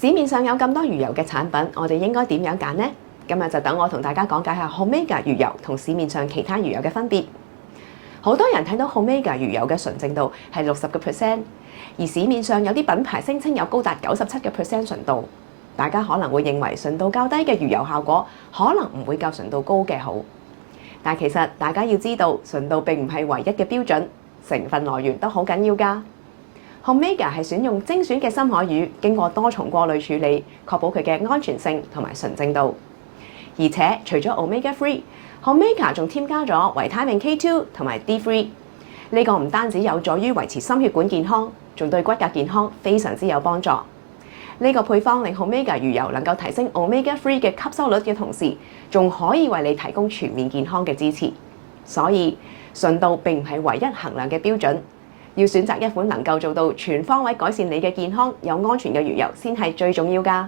市面上有咁多魚油嘅產品，我哋應該點樣揀呢？今日就等我同大家講解下 Omega 魚油同市面上其他魚油嘅分別。好多人睇到 Omega 魚油嘅純淨度係60%，而市面上有啲品牌聲稱有高達97%純度。大家可能會認為純度較低嘅魚油效果可能唔會較純度高嘅好，但其實大家要知道，純度並唔係唯一嘅標準，成分來源都好緊要㗎。Omega 係選用精選嘅深海魚，經過多重過濾處理，確保佢嘅安全性同埋純淨度。而且除咗 Omega 3，Omega 仲添加咗維他命 K2 同埋 D3， 呢個唔單止有助於維持心血管健康，仲對骨骼健康非常之有幫助。呢個配方令 Omega 魚油能夠提升 Omega 3嘅吸收率嘅同時，仲可以為你提供全面健康嘅支持。所以純度並唔係唯一衡量嘅標準，要選擇一款能夠做到全方位改善你嘅健康、有安全嘅魚油先係最重要㗎。